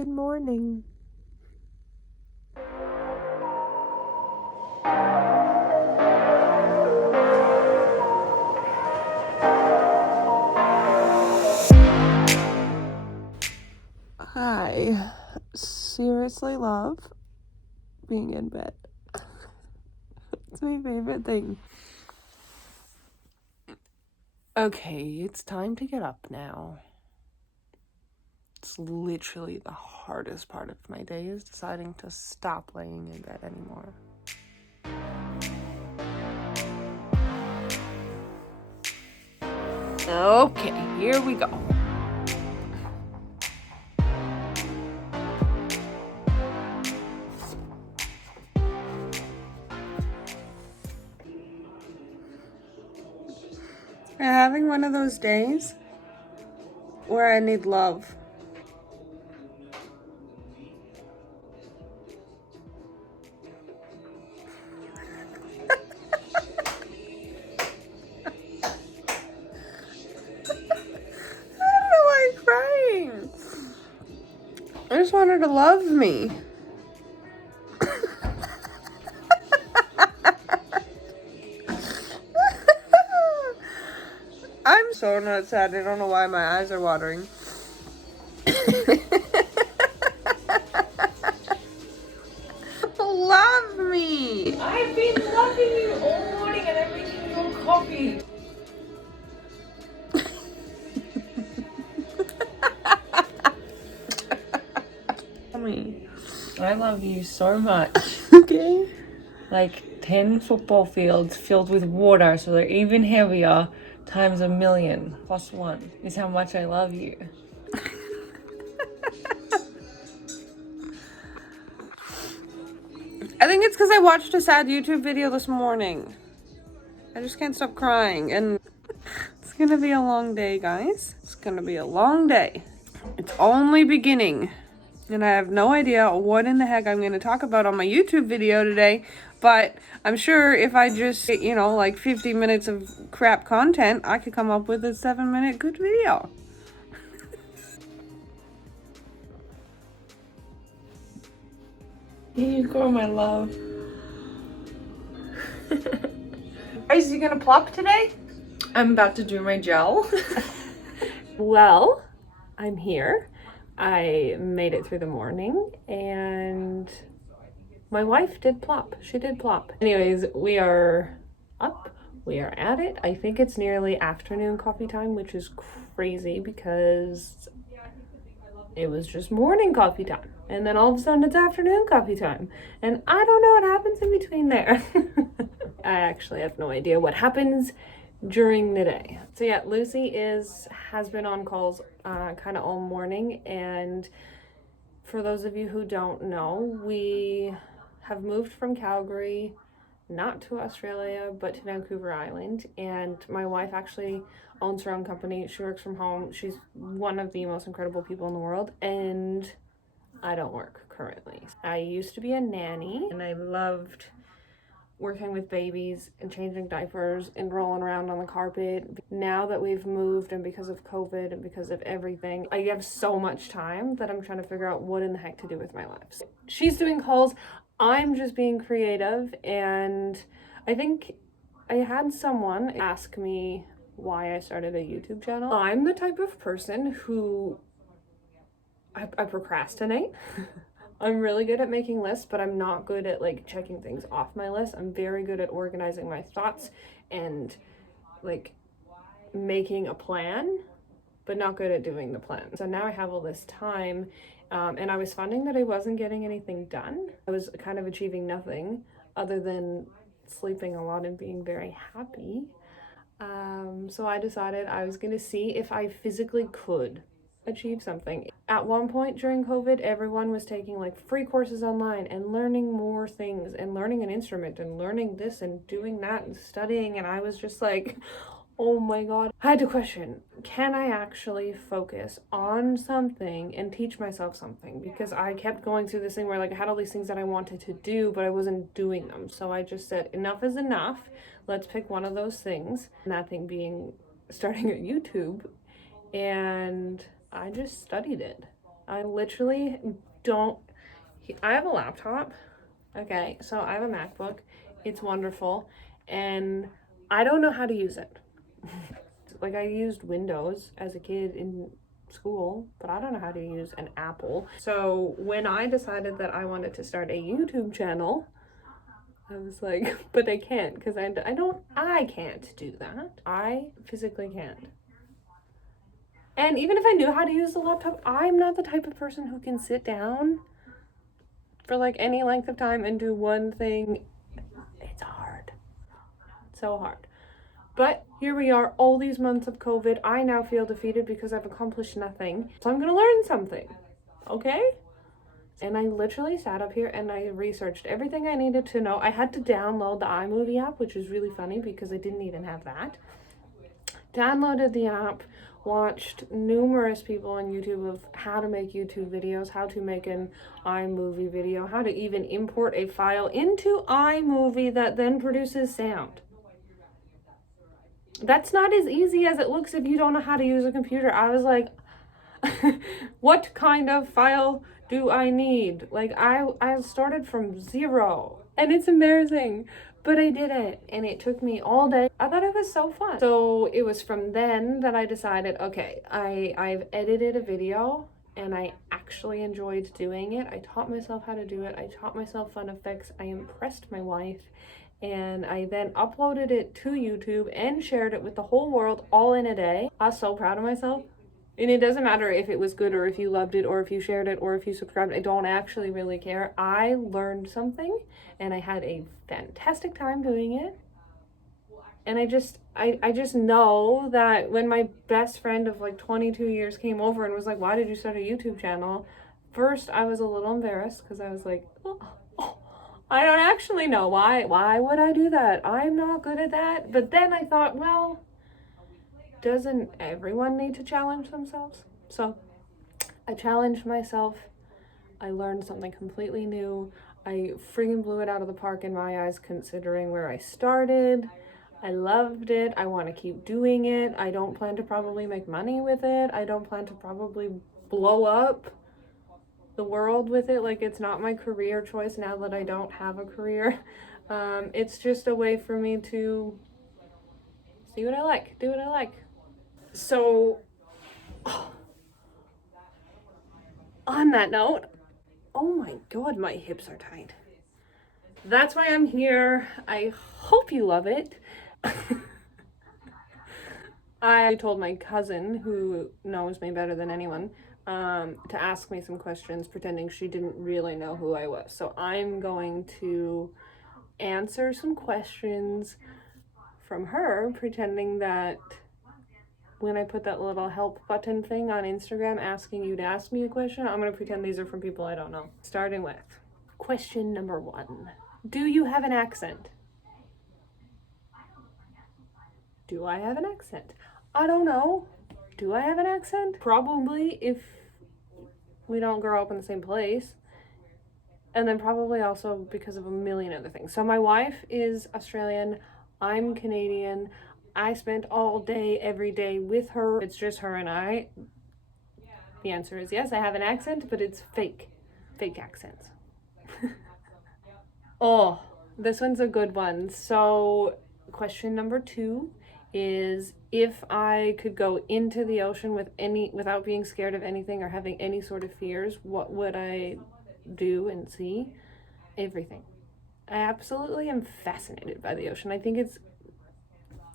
Good morning. I seriously love being in bed. It's my favorite thing. Okay, it's time to get up now. It's literally the hardest part of my day is deciding to stop laying in bed anymore. Okay, here we go. I'm having one of those days where I need love. I don't know why I'm crying. I just want her to love me. I'm so not sad. I don't know why my eyes are watering. Love me. I've been loving you all morning and I'm making your coffee. Me. I love you so much. Okay. Like 10 football fields filled with water, so they're even heavier, times 1,000,000 plus 1 is how much I love you. I think it's because I watched a sad YouTube video this morning. I just can't stop crying, and it's gonna be a long day, guys. It's gonna be a long day. It's only beginning, and I have no idea what in the heck I'm gonna talk about on my YouTube video today, but I'm sure if I just, like 50 minutes of crap content, I could come up with a 7-minute good video. Here you go, my love. Is you gonna plop today? I'm about to do my gel. Well, I'm here. I made it through the morning, and my wife did plop. She did plop. Anyways, we are up. We are at it. I think it's nearly afternoon coffee time, which is crazy because it was just morning coffee time. And then all of a sudden it's afternoon coffee time. And I don't know what happens in between there. I actually have no idea what happens during the day. So yeah, Lucy has been on calls kind of all morning, and for those of you who don't know, we have moved from Calgary, not to Australia, but to Vancouver Island, and my wife actually owns her own company. She works from home. She's one of the most incredible people in the world, and I don't work currently. I used to be a nanny, and I loved working with babies and changing diapers and rolling around on the carpet. Now that we've moved, and because of COVID and because of everything, I have so much time that I'm trying to figure out what in the heck to do with my life. So she's doing calls, I'm just being creative, and I think I had someone ask me why I started a YouTube channel. I'm the type of person who I procrastinate. I'm really good at making lists, but I'm not good at like checking things off my list. I'm very good at organizing my thoughts and like making a plan, but not good at doing the plan. So now I have all this time, and I was finding that I wasn't getting anything done. I was kind of achieving nothing other than sleeping a lot and being very happy. So I decided I was gonna see if I physically could achieve something. At one point during COVID, everyone was taking like free courses online and learning more things and learning an instrument and learning this and doing that and studying, and I was just like, oh my god. I had to question, can I actually focus on something and teach myself something? Because I kept going through this thing where like I had all these things that I wanted to do, but I wasn't doing them. So I just said, enough is enough. Let's pick one of those things. And that thing being starting a YouTube. And I just studied it. I literally don't. I have a laptop. Okay, so I have a MacBook. It's wonderful, and I don't know how to use it. Like, I used Windows as a kid in school, but I don't know how to use an Apple. So when I decided that I wanted to start a YouTube channel, I was like, but I can't, because I can't do that. I physically can't. And even if I knew how to use the laptop, I'm not the type of person who can sit down for like any length of time and do one thing. It's hard. So hard. But here we are, all these months of COVID. I now feel defeated because I've accomplished nothing. So I'm gonna learn something, okay? And I literally sat up here and I researched everything I needed to know. I had to download the iMovie app, which is really funny because I didn't even have that. Downloaded the app, watched numerous people on YouTube of how to make YouTube videos, how to make an iMovie video, how to even import a file into iMovie that then produces sound. That's not as easy as it looks if you don't know how to use a computer. I was like, what kind of file do I need? Like, I started from zero, and it's embarrassing, but I did it, and it took me all day. I thought it was so fun. So it was from then that I decided, okay, I've edited a video, and I actually enjoyed doing it. I taught myself how to do it. I taught myself fun effects. I impressed my wife. And I then uploaded it to YouTube and shared it with the whole world all in a day. I was so proud of myself. And it doesn't matter if it was good or if you loved it or if you shared it or if you subscribed. I don't actually really care. I learned something and I had a fantastic time doing it. And I just know that when my best friend of like 22 years came over and was like, why did you start a YouTube channel? First, I was a little embarrassed because I was like, oh, I don't actually know why. Why would I do that? I'm not good at that. But then I thought, well, doesn't everyone need to challenge themselves? So I challenged myself. I learned something completely new. I friggin' blew it out of the park in my eyes, considering where I started. I loved it. I want to keep doing it. I don't plan to probably make money with it. I don't plan to probably blow up the world with it. Like, it's not my career choice now that I don't have a career. It's just a way for me to see what I like, do what I like. So on that note, oh my god, my hips are tight. That's why I'm here. I hope you love it. I told my cousin, who knows me better than anyone, to ask me some questions, pretending she didn't really know who I was. So I'm going to answer some questions from her, pretending that when I put that little help button thing on Instagram asking you to ask me a question, I'm going to pretend these are from people I don't know. Starting with question number 1. Do you have an accent? Do I have an accent? I don't know. Do I have an accent? Probably, if we don't grow up in the same place. And then probably also because of a million other things. So my wife is Australian. I'm Canadian. I spent all day, every day with her. It's just her and I. The answer is yes, I have an accent, but it's fake. Fake accents. Oh, this one's a good one. So question number 2 is, if I could go into the ocean without being scared of anything or having any sort of fears, what would I do and see? Everything. I absolutely am fascinated by the ocean.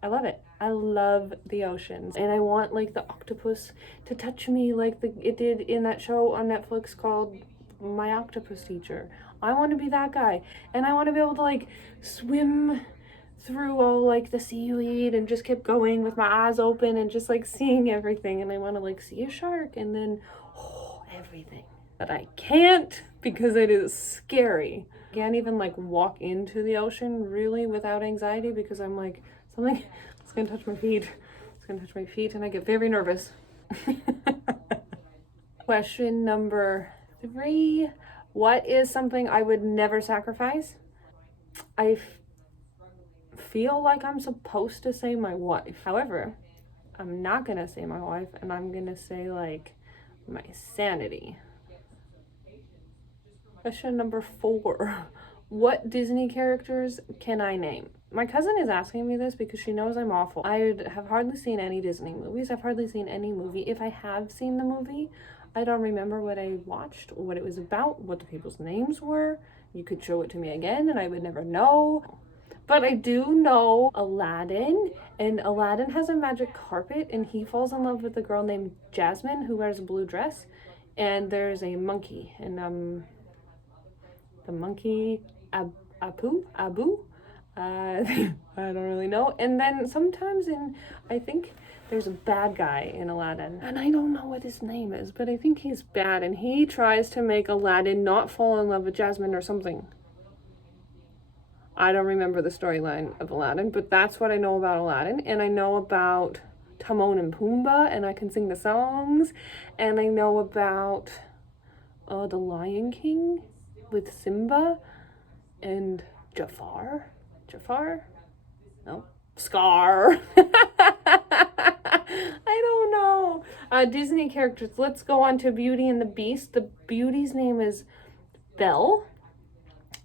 I love it. I love the oceans. And I want like the octopus to touch me like it did in that show on Netflix called My Octopus Teacher. I want to be that guy. And I want to be able to like swim through all like the seaweed and just keep going with my eyes open and just like seeing everything. And I want to like see a shark and then everything. But I can't because it is scary. I can't even like walk into the ocean really without anxiety because I'm like, something it's gonna touch my feet. It's gonna touch my feet and I get very nervous. Question number 3. What is something I would never sacrifice? I feel like I'm supposed to say my wife. However, I'm not gonna say my wife, and I'm gonna say like my sanity. Question number 4. What Disney characters can I name? My cousin is asking me this because she knows I'm awful. I have hardly seen any Disney movies. I've hardly seen any movie. If I have seen the movie, I don't remember what I watched, what it was about, what the people's names were. You could show it to me again and I would never know. But I do know Aladdin, and Aladdin has a magic carpet and he falls in love with a girl named Jasmine who wears a blue dress. And there's a monkey, and the monkey Abu? I don't really know. And then sometimes I think there's a bad guy in Aladdin, and I don't know what his name is, but I think he's bad, and he tries to make Aladdin not fall in love with Jasmine or something. I don't remember the storyline of Aladdin, but that's what I know about Aladdin. And I know about Timon and Pumbaa, and I can sing the songs. And I know about The Lion King with Simba and Jafar? No. Scar. I don't know. Disney characters. Let's go on to Beauty and the Beast. The Beauty's name is Belle.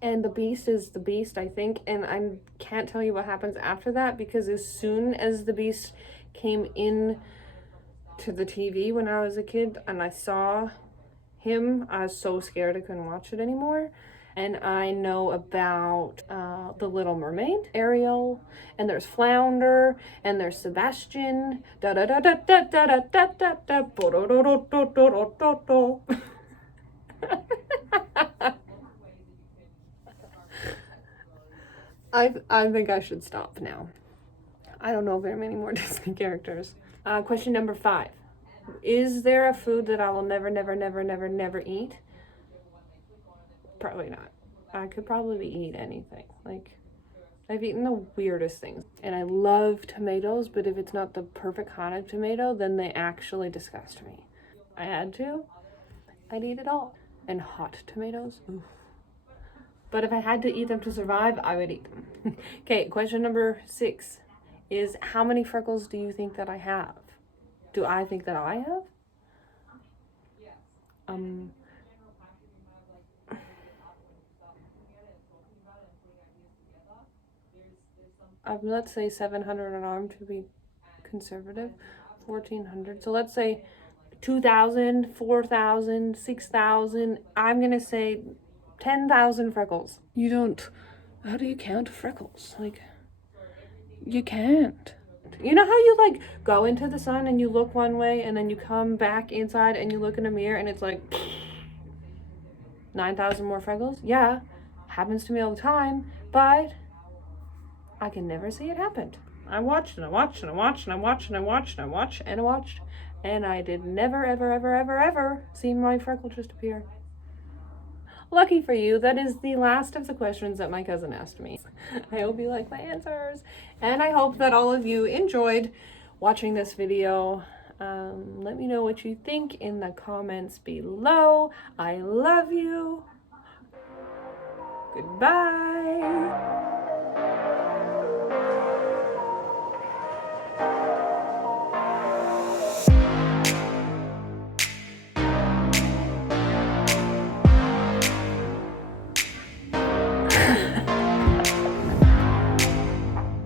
And the Beast is the Beast, I think. And I can't tell you what happens after that, because as soon as the Beast came in to the TV when I was a kid and I saw him, I was so scared I couldn't watch it anymore. And I know about The Little Mermaid, Ariel, and there's Flounder, and there's Sebastian. Da da da da da da da da da da da da. I think I should stop now. I don't know very many more Disney characters. Question number 5. Is there a food that I will never eat? Probably not. I could probably eat anything. Like, I've eaten the weirdest things. And I love tomatoes, but if it's not the perfect kind of tomato, then they actually disgust me. I had to, I'd eat it all. And hot tomatoes, oof. But if I had to eat them to survive, I would eat them. Okay, question number 6 is, how many freckles do you think that I have? Do I think that I have? Let's say 700 unarmed to be conservative. 1,400. So let's say 2,000, 4,000, 6,000. I'm gonna say 10,000 freckles. You don't. How do you count freckles? Like, you can't. You know how you like go into the sun and you look one way and then you come back inside and you look in a mirror and it's like 9,000 more freckles? Yeah, happens to me all the time, but I can never see it happen. I watched and I watched and I watched and I watched and I watched and I watched and I watched, and I did never ever see my freckle just appear. Lucky for you, that is the last of the questions that my cousin asked me. I hope you like my answers, and I hope that all of you enjoyed watching this video. Let me know what you think in the comments below. I love you. Goodbye.